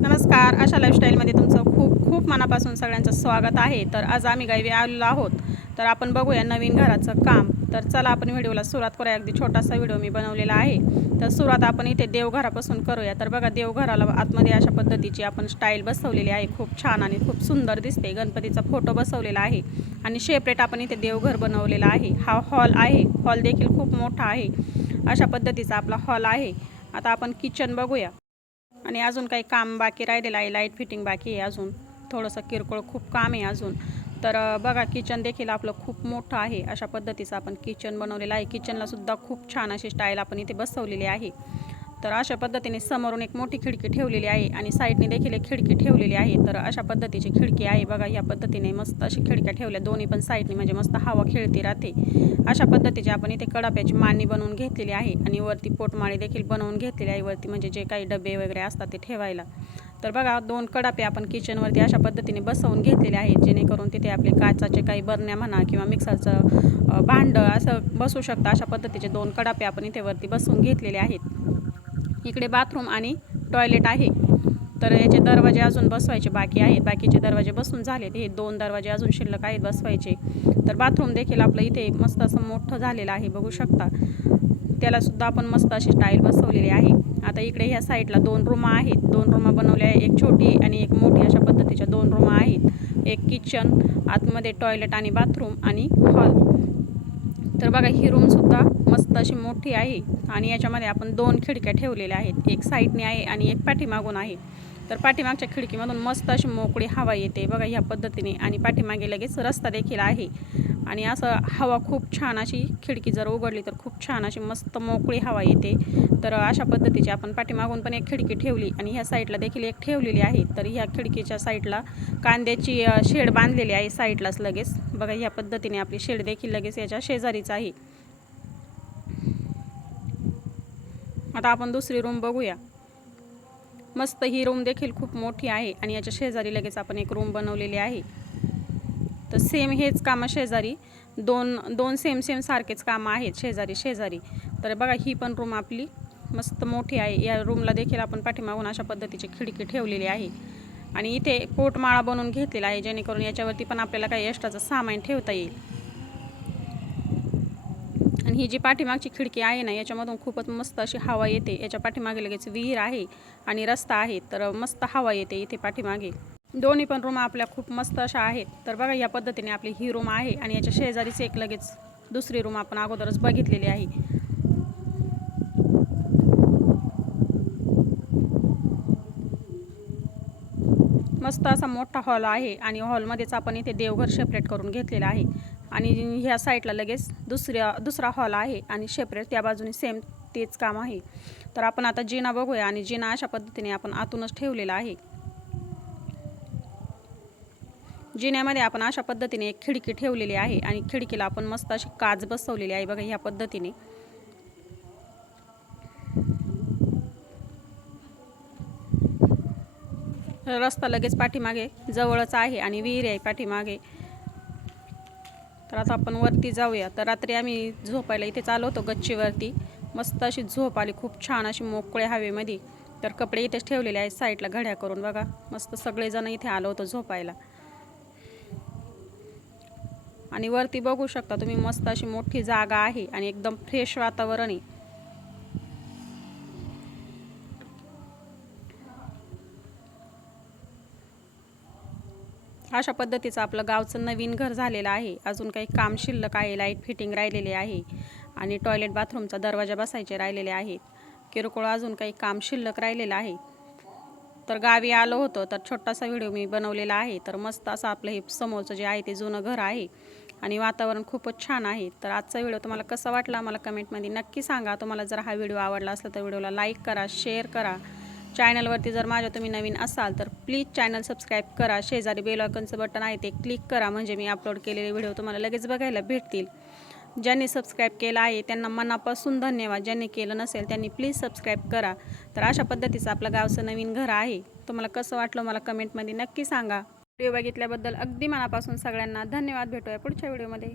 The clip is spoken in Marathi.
नमस्कार, आशा लाईफस्टाईलमध्ये तुमचं खूप खूप मनापासून सगळ्यांचं स्वागत आहे. तर आज आम्ही गावी आलेलो आहोत. तर आपण बघूया नवीन घराचं काम. तर चला आपण व्हिडिओला सुरुवात करूया. अगदी छोटासा व्हिडिओ मी बनवलेला आहे. तर सुरुवात आपण इथे देवघरापासून करूया. तर बघा, देवघराला आतमध्ये अशा पद्धतीची आपण स्टाईल बसवलेली आहे. खूप छान आणि खूप सुंदर दिसते. गणपतीचा फोटो बसवलेला आहे आणि सेपरेट आपण इथे देवघर बनवलेलं आहे. हा हॉल आहे. हॉल देखील खूप मोठा आहे. अशा पद्धतीचा आपला हॉल आहे. आता आपण किचन बघूया. आणि अजून काही काम बाकी राहिलेलं आहे. लाईट फिटिंग बाकी आहे, अजून थोडंसं किरकोळ खूप काम आहे अजून. तर बघा, किचन देखील आपलं खूप मोठं आहे. अशा पद्धतीचं आपण किचन बनवलेलं आहे. किचनला सुद्धा खूप छान अशी स्टाईल आपण इथे बसवलेली आहे. तर अशा पद्धतीने समोरून एक मोठी खिडकी ठेवलेली आहे आणि साईडने देखील एक खिडकी ठेवलेली आहे. तर अशा पद्धतीची खिडकी आहे. बघा, या पद्धतीने मस्त अशी खिडक्या ठेवल्या दोन्ही पण साईडने, म्हणजे मस्त हवा खेळती राहते. अशा पद्धतीची आपण इथे कडाप्याची मांडणी बनवून घेतलेली आहे आणि वरती पोटमाळी देखील बनवून घेतलेली आहे. वरती म्हणजे जे काही डबे वगैरे असतात ते ठेवायला. तर बघा, 2 कडापे आपण किचनवरती अशा पद्धतीने बसवून घेतलेले आहेत, जेणेकरून तिथे आपले काचाचे काही बरण्या म्हणा किंवा मिक्सरचं भांडं असं बसू शकतं. अशा पद्धतीचे 2 कडापे आपण इथे वरती बसवून घेतलेले आहेत. इकडे बाथरूम आणि टॉयलेट आहे. तर याचे दरवाजे अजून बसवायचे बाकी आहेत. बाकीचे दरवाजे बसून झालेत. हे 2 दरवाजे अजून शिल्लक आहेत बसवायचे. तर बाथरूम देखील आपलं इथे मस्त असं मोठं झालेलं आहे, बघू शकता. त्यालासुद्धा आपण मस्त अशी स्टाईल बसवलेली आहे. आता इकडे ह्या साईडला 2 रूमा आहेत. 2 रूमा बनवल्या आहे. एक छोटी आणि एक मोठी, अशा पद्धतीच्या 2 रूमा आहेत. एक किचन, आतमध्ये टॉयलेट आणि बाथरूम आणि हॉल. तर बघा, ही रूमसुद्धा मस्त अशी मोठी आहे आणि याच्यामध्ये आपण 2 खिडक्या ठेवलेल्या आहेत. एक साईडने आहे आणि एक पाठीमागून आहे. तर पाठीमागच्या खिडकीमधून मस्त अशी मोकळी हवा येते बघा ह्या पद्धतीने, आणि पाठीमागे लगेच रस्ता देखील आहे. आणि असं हवा खूप छान अशी, खिडकी जर उघडली तर खूप छान अशी मस्त मोकळी हवा येते. तर अशा पद्धतीची आपण पाठीमागून पण एक खिडकी ठेवली आणि ह्या साईडला देखील एक ठेवलेली आहे. तर ह्या खिडकीच्या साईडला कांद्याची शेड बांधलेली आहे साईडलाच लगेच. बघा, ह्या पद्धतीने आपली शेड देखील लगेच याच्या शेजारीच आहे. आता आपण दुसरी रूम बघूया. मस्त ही रूम देखील खूप मोठी आहे आणि याच्या शेजारी लगेच आपण एक रूम बनवलेली आहे. तर सेम हेच कामं शेजारी दोन सेम सारखेच कामं आहेत शेजारी शेजारी. तर बघा, ही पण रूम आपली मस्त मोठी आहे. या रूमला देखील आपण पाठीमागून अशा पद्धतीची खिडकी ठेवलेली आहे आणि इथे पोटमाळा बनवून घेतलेला आहे, जेणेकरून याच्यावरती पण आपल्याला काही एक्स्ट्राचं सामान ठेवता येईल. आणि ही जी पाठीमागची खिडकी आहे ना, याच्यामधून खूपच मस्त अशी हवा येते. याच्या पाठीमागे लगेच विहीर आहे आणि रस्ता आहे. तर मस्त हवा येते इथे पाठीमागे. दोन्ही पण रूम आपल्या खूप मस्त अशा आहेत. तर बघा, या पद्धतीने आपली ही रूम आहे आणि याच्या शेजारीच एक लगेच दुसरी रूम आपण अगोदरच बघितलेली आहे. मस्त असा मोठा हॉल आहे आणि हॉलमध्येच आपण इथे देवघर सेपरेट करून घेतलेलं आहे. आणि ह्या साईडला लगेच दुसरा हॉल आहे आणि सेपरेट त्या बाजूने सेम तेच काम आहे. तर आपण आता जिना बघूया आणि जिना अशा पद्धतीने आपण आतूनच ठेवलेला आहे. जिन्यामध्ये आपण अशा पद्धतीने एक खिडकी ठेवलेली आहे आणि खिडकीला आपण मस्त अशी काच बसवलेली आहे बघा ह्या पद्धतीने. रस्ता लगेच पाठीमागे जवळच आहे आणि विहीर आहे पाठीमागे. तर आता आपण वरती जाऊया. तर रात्री आम्ही झोपायला इथेच आलो होतो गच्चीवरती. मस्त अशी झोप आली खूप छान अशी मोकळ्या हवेमध्ये. तर कपडे इथेच ठेवलेले आहेत साईडला घड्या करून बघा. मस्त सगळेजण इथे आलो होतो झोपायला. आणि वरती बघू शकता तुम्ही, मस्त अशी मोठी जागा आहे आणि एकदम फ्रेश वातावरण आहे. अशा पद्धतीचं आपलं गावचं नवीन घर झालेलं आहे. अजून काही काम शिल्लक आहे. लाईट फिटिंग राहिलेले आहे आणि टॉयलेट बाथरूमचा दरवाजा बसायचे राहिलेले आहेत. किरकोळ अजून काही काम शिल्लक राहिलेलं आहे. तर गावी आलो होतो तर छोटासा व्हिडिओ मी बनवलेला आहे. तर मस्त असं आपलं हे समोरचं जे आहे ते जुनं घर आहे आणि वातावरण खूपच छान आहे. तर आजचा व्हिडिओ तुम्हाला कसा वाटला मला कमेंटमध्ये नक्की सांगा. तुम्हाला जर हा व्हिडिओ आवडला असला तर व्हिडिओला लाईक करा, शेअर करा. चॅनलवरती जर माझ्या तुम्ही नवीन असाल तर प्लीज चॅनल सबस्क्राईब करा. शेजारी बेल आयकॉनचं बटन आहे ते क्लिक करा, म्हणजे मी अपलोड केलेले व्हिडिओ तुम्हाला लगेच बघायला भेटतील. ज्यांनी सबस्क्राईब केलं आहे त्यांना मनापासून धन्यवाद. ज्यांनी केलं नसेल त्यांनी प्लीज सबस्क्राईब करा. तर अशा पद्धतीचं आपलं गावचं नवीन घर आहे. तुम्हाला कसं वाटलं मला कमेंटमध्ये नक्की सांगा. व्हिडिओ बघितल्याबद्दल अगदी मनापासून सगळ्यांना धन्यवाद. भेटूया पुढच्या व्हिडिओमध्ये.